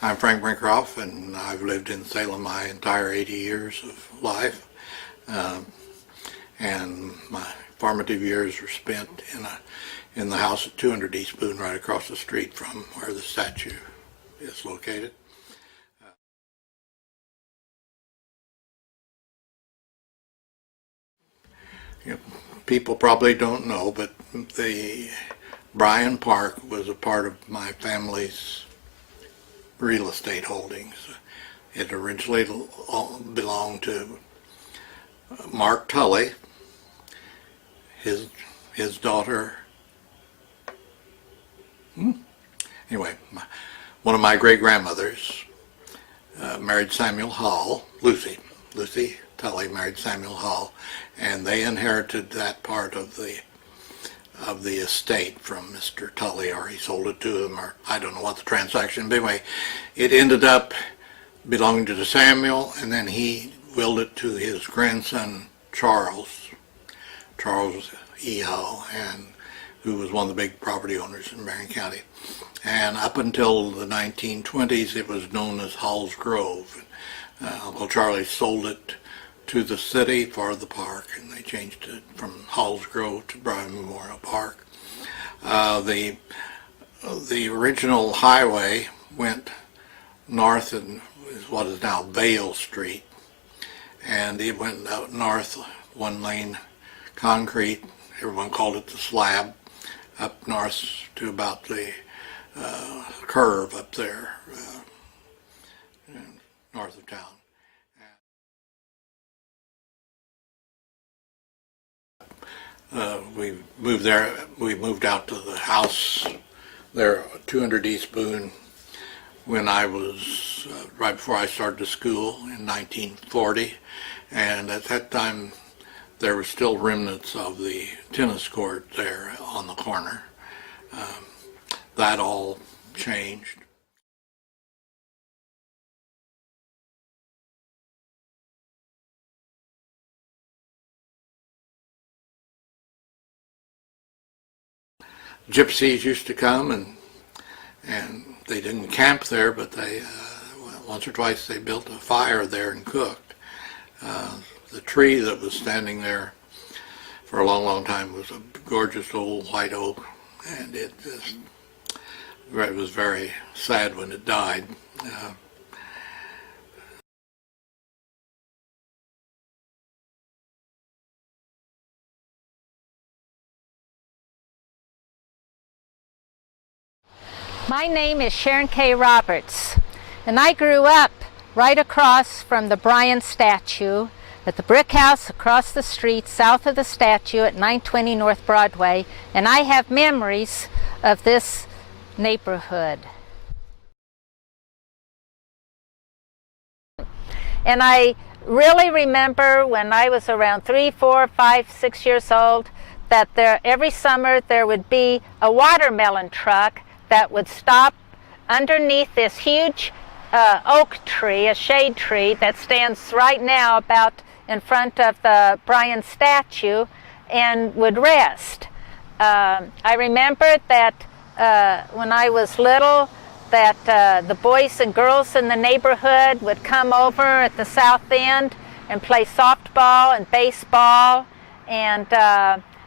I'm Frank Brinkhoff, and I've lived in Salem my entire 80 years of life. And my formative years were spent in the house at 200 East Boone, right across the street from where the statue is located. You know, people probably don't know, but the Bryan Park was a part of my family's real estate holdings. It originally belonged to Mark Tully, his daughter. Anyway, one of my great-grandmothers married Samuel Hall, Lucy Tully married Samuel Hall, and they inherited that part of the estate from Mr. Tully, or he sold it to him, or I don't know what the transaction, but anyway, it ended up belonging to Samuel, and then he willed it to his grandson Charles E. Hall, and who was one of the big property owners in Marion County. And up until the 1920s, it was known as Hall's Grove. Uncle Charlie sold it to the city for the park, and they changed it from Hall's Grove to Bryan Memorial Park. The original highway went north and is what is now Vale Street, and it went out north, one lane concrete, everyone called it the slab, up north to about the curve up there north of town. We moved there. We moved out to the house there, 200 East Boone, when I was right before I started school in 1940, and at that time there were still remnants of the tennis court there on the corner. That all changed. Gypsies used to come, and they didn't camp there, but they once or twice they built a fire there and cooked. The tree that was standing there for a long, long time was a gorgeous old white oak, and it was very sad when it died. My name is Sharon K. Roberts, and I grew up right across from the Bryan statue at the brick house across the street south of the statue at 920 North Broadway, and I have memories of this neighborhood. And I really remember when I was around 3, 4, 5, 6 years old that every summer there would be a watermelon truck that would stop underneath this huge oak tree, a shade tree that stands right now about in front of the Bryan statue, and would rest. I remember that when I was little, that the boys and girls in the neighborhood would come over at the south end and play softball and baseball, and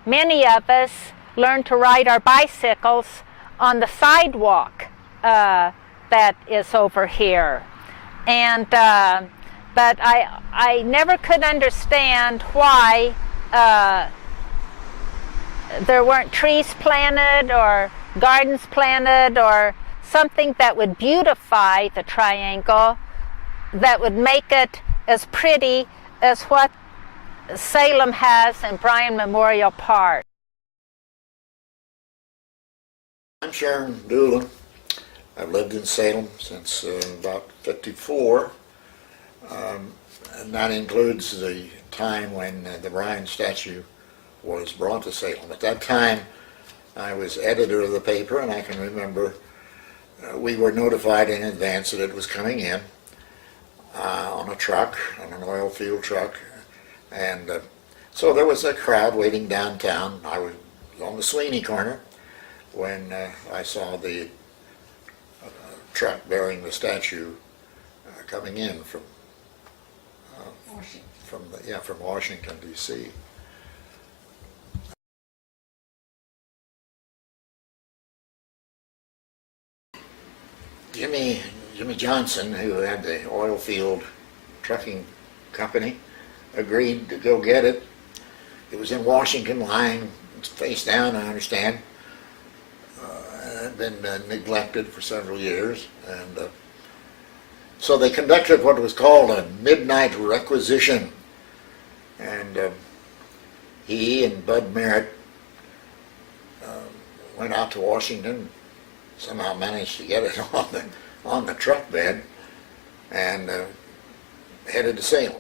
many of us learned to ride our bicycles on the sidewalk that is over here. And but I never could understand why there weren't trees planted or gardens planted or something that would beautify the triangle, that would make it as pretty as what Salem has in Bryan Memorial Park. I'm Sharon Doolin. I've lived in Salem since about 54, and that includes the time when the Bryan statue was brought to Salem. At that time, I was editor of the paper, and I can remember we were notified in advance that it was coming in on a truck, on an oil field truck, and so there was a crowd waiting downtown. I was on the Sweeney corner when I saw the truck bearing the statue coming in from from Washington D.C. Jimmy Johnson, who had the oil field trucking company, agreed to go get it. It was in Washington, lying face down, I understand. It had been neglected for several years, and so they conducted what was called a midnight requisition. And he and Bud Merritt went out to Washington, somehow managed to get it on the truck bed, and headed to Salem.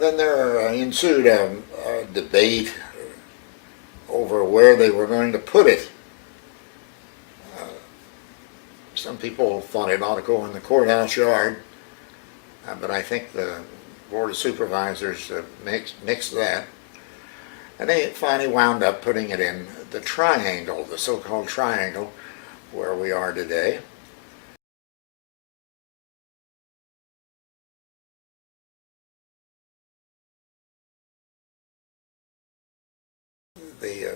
Then there ensued a debate over where they were going to put it. Some people thought it ought to go in the courthouse yard, but I think the Board of Supervisors nixed that. And they finally wound up putting it in the triangle, the so-called triangle, where we are today. The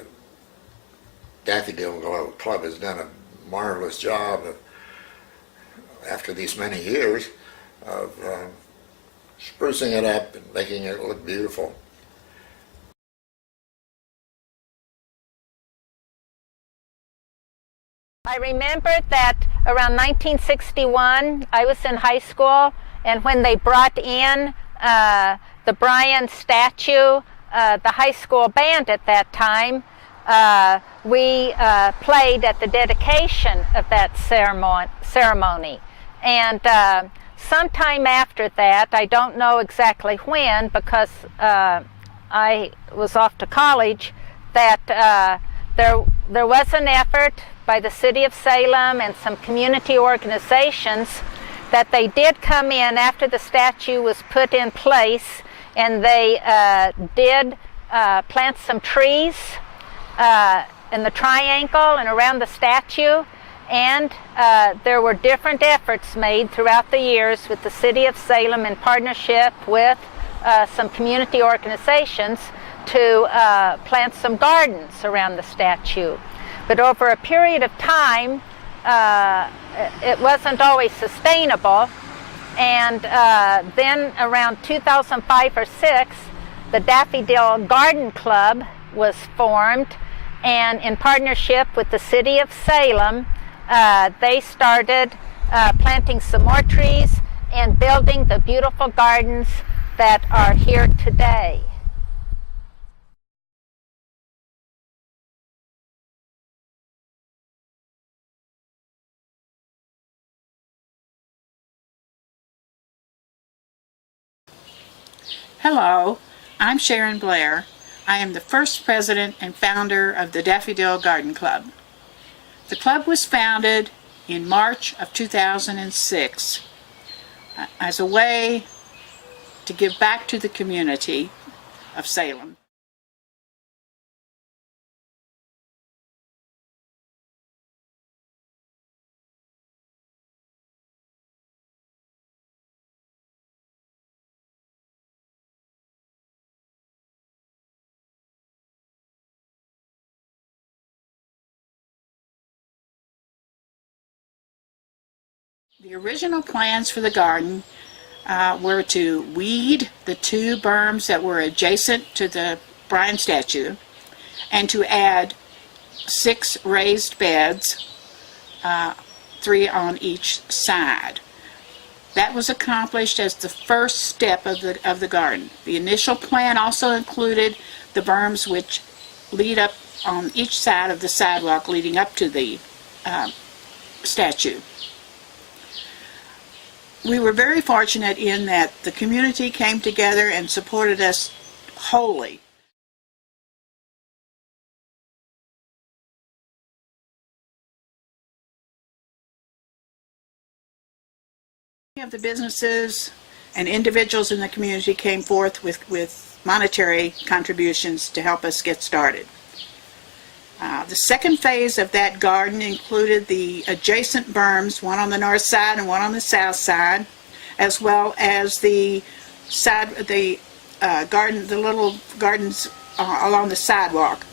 Daffy Dill Club has done a marvelous job after these many years of sprucing it up and making it look beautiful. I remember that around 1961, I was in high school, and when they brought in the Bryan statue, the high school band at that time, we played at the dedication of that ceremony. And sometime after that, I don't know exactly when, because I was off to college, that there was an effort by the city of Salem and some community organizations that they did come in after the statue was put in place, and they did plant some trees in the triangle and around the statue. And there were different efforts made throughout the years with the city of Salem in partnership with some community organizations to plant some gardens around the statue. But over a period of time, it wasn't always sustainable. And then around 2005 or 6, the Daffy Dill Garden Club was formed, and in partnership with the city of Salem, they started planting some more trees and building the beautiful gardens that are here today. Hello, I'm Sharon Blair. I am the first president and founder of the Daffy Dill Garden Club. The club was founded in March of 2006 as a way to give back to the community of Salem. The original plans for the garden were to weed the 2 berms that were adjacent to the Bryan statue, and to add 6 raised beds, 3 on each side. That was accomplished as the first step of the garden. The initial plan also included the berms which lead up on each side of the sidewalk leading up to the statue. We were very fortunate in that the community came together and supported us wholly. Many of the businesses and individuals in the community came forth with monetary contributions to help us get started. The second phase of that garden included the adjacent berms, one on the north side and one on the south side, as well as the little gardens along the sidewalk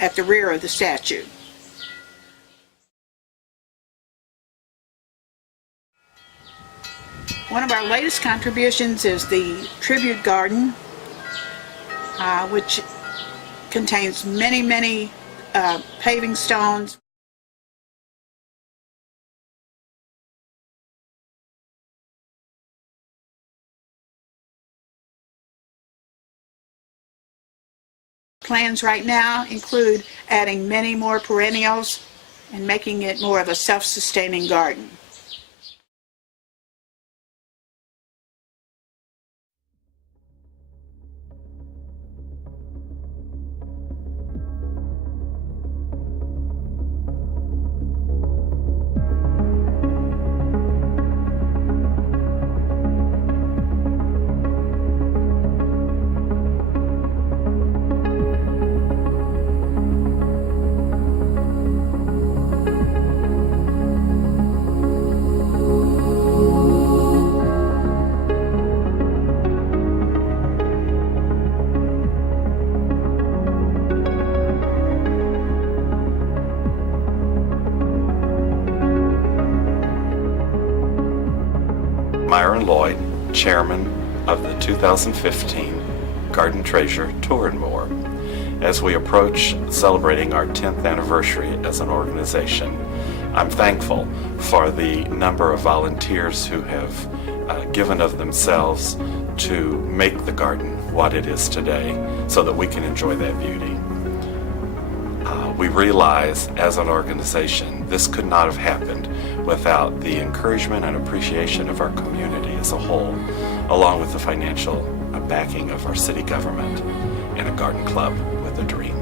at the rear of the statue. One of our latest contributions is the tribute garden, which contains many paving stones. Plans right now include adding many more perennials and making it more of a self-sustaining garden. Myron Lloyd, Chairman of the 2015 Garden Treasure Tour and More. As we approach celebrating our 10th anniversary as an organization, I'm thankful for the number of volunteers who have given of themselves to make the garden what it is today so that we can enjoy that beauty. We realize as an organization this could not have happened without the encouragement and appreciation of our community as a whole, along with the financial backing of our city government and a garden club with a dream.